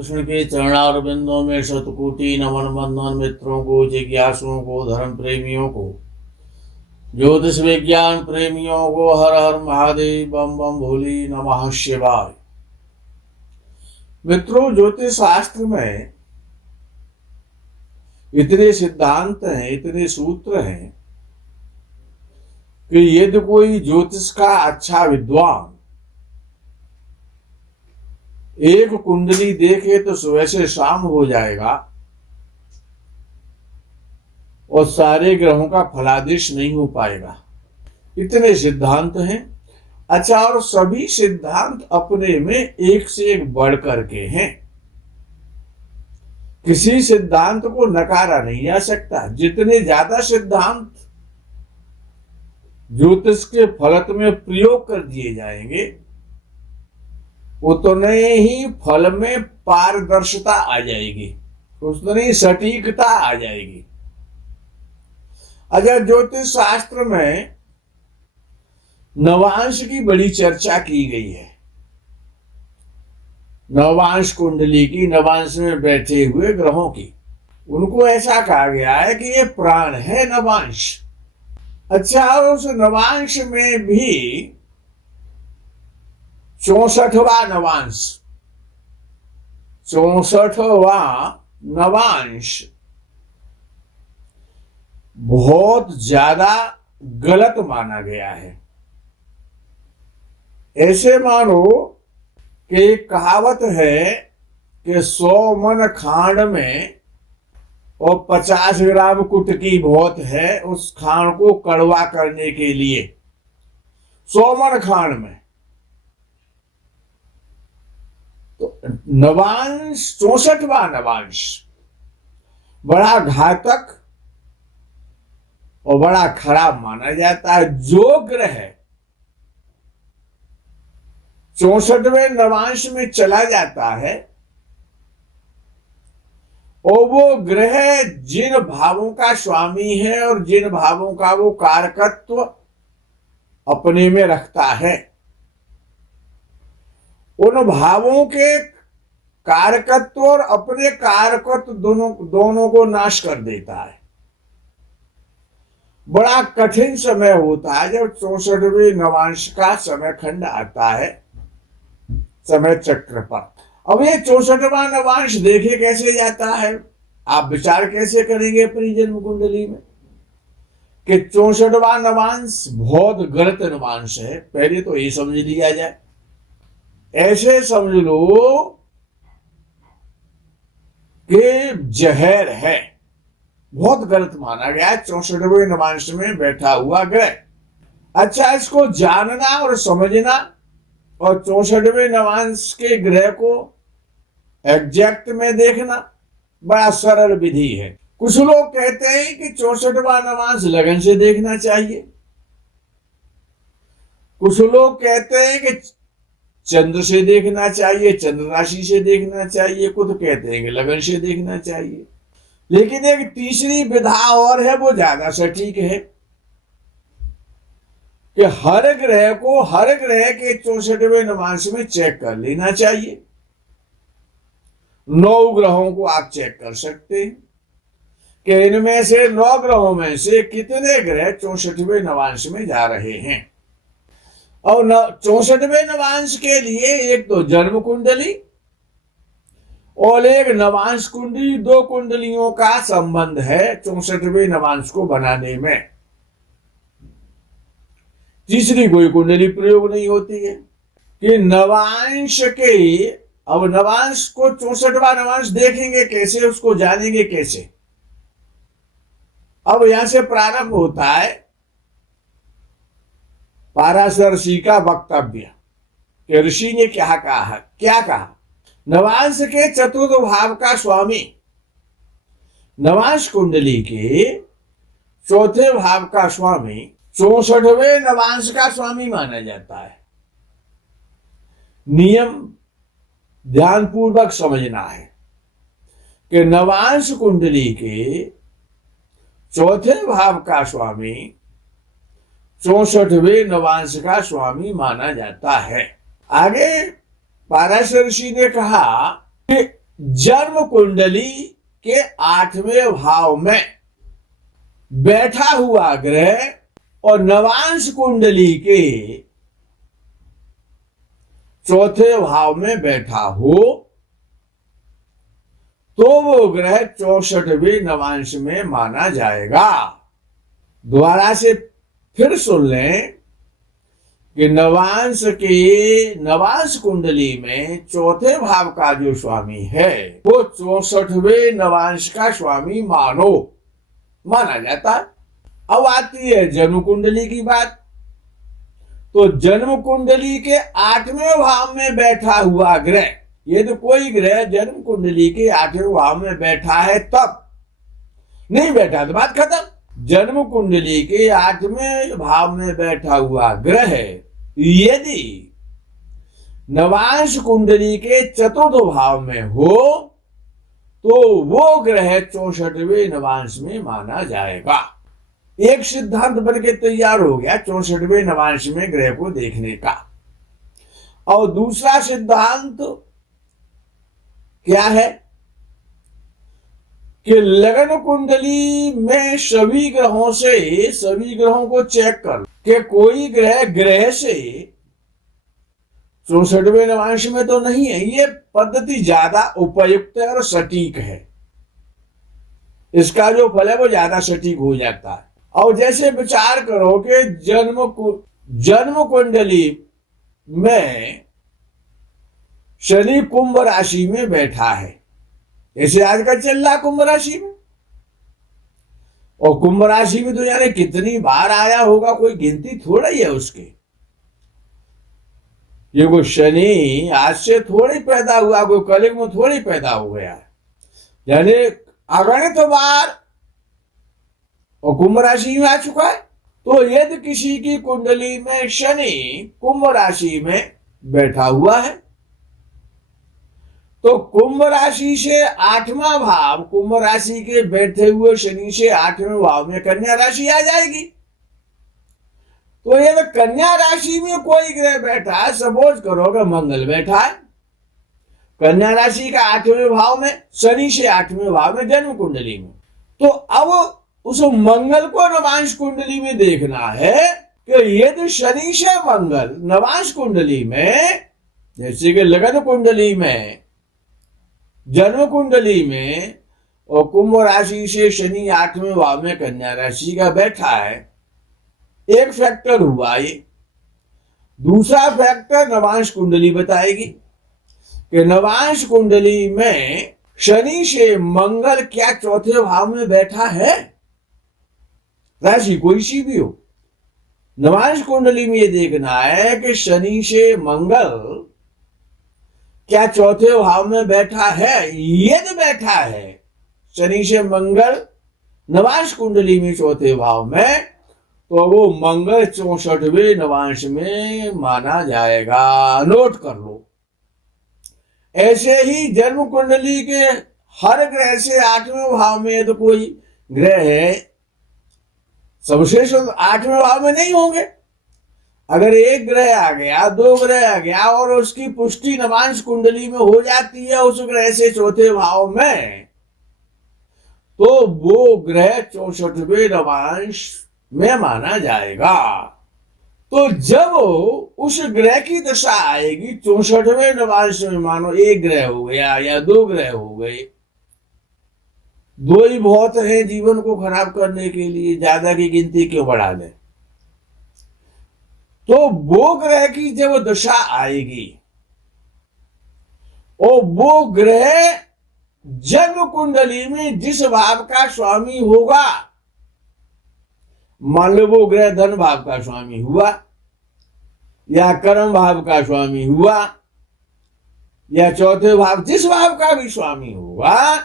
कृष्ण के चरणारविंदों में शतकोटि नमन बंधन। मित्रों को, जिज्ञासुओं को, धर्म प्रेमियों को, ज्योतिष विज्ञान प्रेमियों को हर हर महादेव, बम बम भोली नमः शिवाय। मित्रों, ज्योतिष शास्त्र में इतने सिद्धांत हैं, इतने सूत्र हैं कि यदि कोई ज्योतिष का अच्छा विद्वान एक कुंडली देखे तो सुबह से शाम हो जाएगा और सारे ग्रहों का फलादेश नहीं हो पाएगा। इतने सिद्धांत हैं। अच्छा, और सभी सिद्धांत अपने में एक से एक बढ़ करके हैं। किसी सिद्धांत को नकारा नहीं जा सकता। जितने ज्यादा सिद्धांत ज्योतिष के फलक में प्रयोग कर दिए जाएंगे उतने ही फल में पारदर्शिता आ जाएगी, उतनी सटीकता आ जाएगी। अगर ज्योतिष शास्त्र में नवांश की बड़ी चर्चा की गई है, नवांश कुंडली की, नवांश में बैठे हुए ग्रहों की, उनको ऐसा कहा गया है कि ये प्राण है नवांश। अच्छा, और उस नवांश में भी 64वां नवांश, 64वां नवांश बहुत ज्यादा गलत माना गया है। ऐसे मानो कि एक कहावत है कि 100 मन खांड में और 50 ग्राम कुटकी बहुत है उस खांड को कड़वा करने के लिए। 100 मन खांड में तो नवांश, 64वां नवांश बड़ा घातक और बड़ा खराब माना जाता है। जो ग्रह 64वें नवांश में चला जाता है और वो ग्रह जिन भावों का स्वामी है और जिन भावों का वो कारकत्व अपने में रखता है, उन भावों के कारकत्व और अपने कारकत्व दोनों को नाश कर देता है। बड़ा कठिन समय होता है जब 64वें नवांश का समय खंड आता है समय चक्र पर। अब ये 64वां नवांश देखे कैसे जाता है? आप विचार कैसे करेंगे अपनी जन्म कुंडली में कि 64वां नवांश बहुत गलत नवांश है? पहले तो ये समझ लिया जाए। ऐसे समझ लो कि जहर है, बहुत गलत माना गया 64वें नवांश में बैठा हुआ ग्रह। अच्छा, इसको जानना और समझना और 64वें नवांश के ग्रह को एग्जैक्ट में देखना बड़ा सरल विधि है। कुछ लोग कहते हैं कि 64वां नवांश लगन से देखना चाहिए, कुछ लोग कहते हैं कि चंद्र से देखना चाहिए, चंद्र राशि से देखना चाहिए, कुछ कहते हैं कि लगन से देखना चाहिए। लेकिन एक तीसरी विधा और है, वो ज्यादा सटीक है कि हर ग्रह को हर ग्रह के 64वें नवांश में चेक कर लेना चाहिए। 9 ग्रहों को आप चेक कर सकते हैं कि इनमें से 9 ग्रहों में से कितने ग्रह 64वें नवांश में जा रहे हैं। और 64वें नवांश के लिए एक तो जन्म कुंडली और एक नवांश कुंडली, 2 कुंडलियों का संबंध है 64वें नवांश को बनाने में। तीसरी कोई कुंडली प्रयोग नहीं होती है कि नवांश के। अब नवांश को 64वां नवांश देखेंगे कैसे, उसको जानेंगे कैसे? अब यहां से प्रारंभ होता है पाराशर ऋषि का वक्तव्य कि ऋषि ने क्या कहा। नवांश के चतुर्थ भाव का स्वामी नवांश कुंडली के चौथे भाव का स्वामी 64वें नवांश का स्वामी माना जाता है। नियम ध्यानपूर्वक समझना है कि नवांश कुंडली के चौथे भाव का स्वामी 64वें नवांश का स्वामी माना जाता है। आगे पाराशर ऋषि ने कहा कि जन्म कुंडली के 8वें भाव में बैठा हुआ ग्रह और नवांश कुंडली के 4थे भाव में बैठा हो तो वो ग्रह 64वें नवांश में माना जाएगा। दोबारा से फिर सुन लें कि नवांश कुंडली में 4थे भाव का जो स्वामी है वो 64वें नवांश का स्वामी माना जाता है। अब आती है जन्म कुंडली की बात। तो जन्म कुंडली के 8वें भाव में बैठा हुआ ग्रह, ये तो कोई ग्रह जन्म कुंडली के 8वें भाव में बैठा है, तब नहीं बैठा तो बात खत्म। जन्म कुंडली के 8वें भाव में बैठा हुआ ग्रह यदि नवांश कुंडली के 4th भाव में हो तो वो ग्रह 64वें नवांश में माना जाएगा। एक सिद्धांत बनके तैयार हो गया 64वें नवांश में ग्रह को देखने का। और दूसरा सिद्धांत क्या है कि लगन कुंडली में सभी ग्रहों को चेक कर कि कोई ग्रह से 64वें नवांश में तो नहीं है। ये पद्धति ज्यादा उपयुक्त है और सटीक है। इसका जो फल है वो ज्यादा सटीक हो जाता है। और जैसे विचार करो कि जन्म कुंडली में शनि कुंभ राशि में बैठा है, ऐसे आज का चल रहा कुंभ राशि में, और कुंभ राशि में तो यानी कितनी बार आया होगा, कोई गिनती थोड़ा ही है उसके। ये कोई शनि आज से थोड़ी पैदा हुआ, कोई कलयुग में थोड़ी पैदा हो गया है, यानी अगणित बार और कुंभ राशि में आ चुका है। तो यदि किसी की कुंडली में शनि कुंभ राशि में बैठा हुआ है तो कुंभ राशि से 8वां भाव, कुंभ राशि के बैठे हुए शनि से 8वें भाव में कन्या राशि आ जाएगी। तो यदि कन्या राशि में कोई ग्रह बैठा है, सपोज करो कि मंगल बैठा है कन्या राशि का 8वें भाव में, शनि से 8वें भाव में जन्म कुंडली में, तो अब उस मंगल को नवांश कुंडली में देखना है कि यदि शनि से मंगल नवांश कुंडली में, जैसे कि लगन कुंडली में, जन्म कुंडली में, और कुंभ राशि से शनि 8वें भाव में कन्या राशि का बैठा है, एक फैक्टर हुआ ये। दूसरा फैक्टर नवांश कुंडली बताएगी कि नवांश कुंडली में शनि से मंगल क्या 4थे भाव में बैठा है, राशि कोई सी भी हो। नवांश कुंडली में ये देखना है कि शनि से मंगल क्या 4थे भाव में बैठा है। यदि बैठा है शनि से मंगल नवांश कुंडली में 4थे भाव में, तो वो मंगल 64वें नवांश में माना जाएगा। नोट कर लो। ऐसे ही जन्म कुंडली के हर ग्रह से 8वें भाव में तो कोई ग्रह है, सर्वश्रेष्ठ 8वें भाव में नहीं होंगे। अगर एक ग्रह आ गया, 2 ग्रह आ गया और उसकी पुष्टि नवांश कुंडली में हो जाती है उस ग्रह से 4थे भाव में, तो वो ग्रह 64वें नवांश में माना जाएगा। तो जब उस ग्रह की दशा आएगी 64वें नवांश में, मानो एक ग्रह हो गया या 2 ग्रह हो गए, 2 ही बहुत है जीवन को खराब करने के लिए, ज्यादा की गिनती क्यों बढ़ा दें। तो वो ग्रह की जब दशा आएगी और वो ग्रह जन्म कुंडली में जिस भाव का स्वामी होगा, मान लो वो ग्रह धन भाव का स्वामी हुआ या कर्म भाव का स्वामी हुआ या 4थे भाव, जिस भाव का भी स्वामी होगा,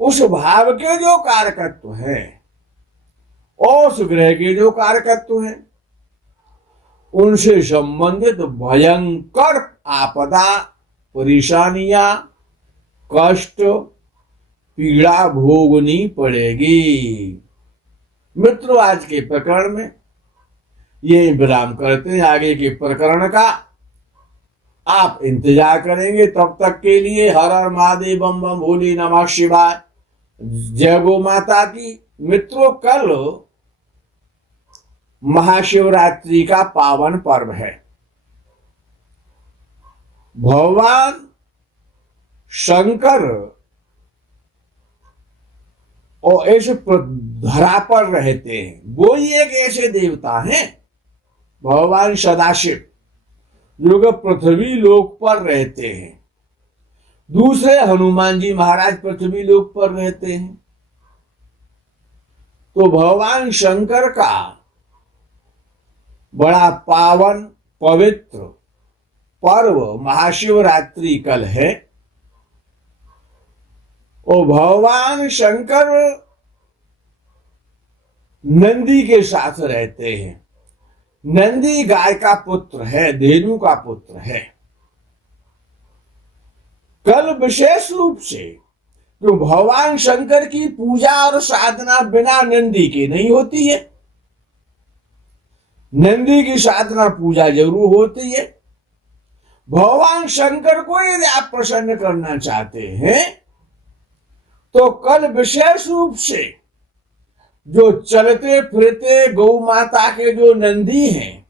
उस भाव के जो कारकत्व हैं और उस ग्रह के जो कारकत्व हैं उनसे संबंधित भयंकर आपदा, परेशानियां, कष्ट, पीड़ा भोगनी पड़ेगी। मित्रों, आज के प्रकरण में ये विराम करते हैं। आगे के प्रकरण का आप इंतजार करेंगे तब तक के लिए हर हर महादेव बम बम भोले नमः शिवाय, जय गो माता की। मित्रों, कल महाशिवरात्रि का पावन पर्व है। भगवान शंकर और ऐसे धरा पर रहते हैं, वो ही एक ऐसे देवता हैं, भगवान सदाशिव, जो कि पृथ्वी लोक पर रहते हैं। दूसरे हनुमान जी महाराज पृथ्वी लोक पर रहते हैं। तो भगवान शंकर का बड़ा पावन पवित्र पर्व महाशिवरात्रि कल है। और भगवान शंकर नंदी के साथ रहते हैं। नंदी गाय का पुत्र है, धेनु का पुत्र है। कल विशेष रूप से तो भगवान शंकर की पूजा और साधना बिना नंदी के नहीं होती है। नंदी की साधना पूजा जरूर होती है। भगवान शंकर को यदि आप प्रसन्न करना चाहते हैं तो कल विशेष रूप से जो चलते फिरते गौ माता के जो नंदी हैं,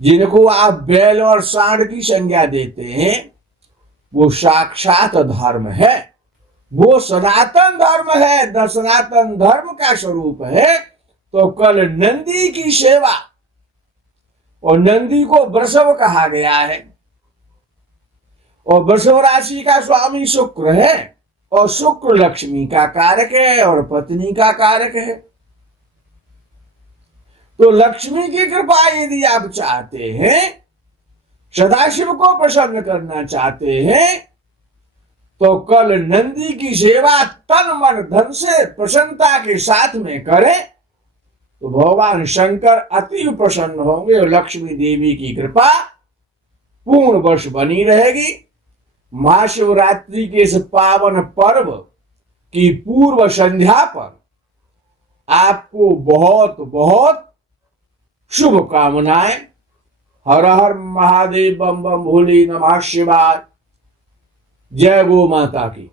जिनको आप बैल और सांड की संज्ञा देते हैं, वो साक्षात धर्म है, वो सनातन धर्म है, सनातन धर्म का स्वरूप है। तो कल नंदी की सेवा, और नंदी को वृषभ कहा गया है, और वृषभ राशि का स्वामी शुक्र है, और शुक्र लक्ष्मी का कारक है और पत्नी का कारक है। तो लक्ष्मी की कृपा यदि आप चाहते हैं, सदाशिव को प्रसन्न करना चाहते हैं, तो कल नंदी की सेवा तन मन धन से प्रसन्नता के साथ में करें तो भगवान शंकर अति प्रसन्न होंगे और लक्ष्मी देवी की कृपा पूर्ण वर्ष बनी रहेगी। महाशिवरात्रि के इस पावन पर्व की पूर्व संध्या पर आपको बहुत बहुत शुभकामनाएं। हर हर महादेव बम बम भोले नमः शिवाय। जय गो माता की।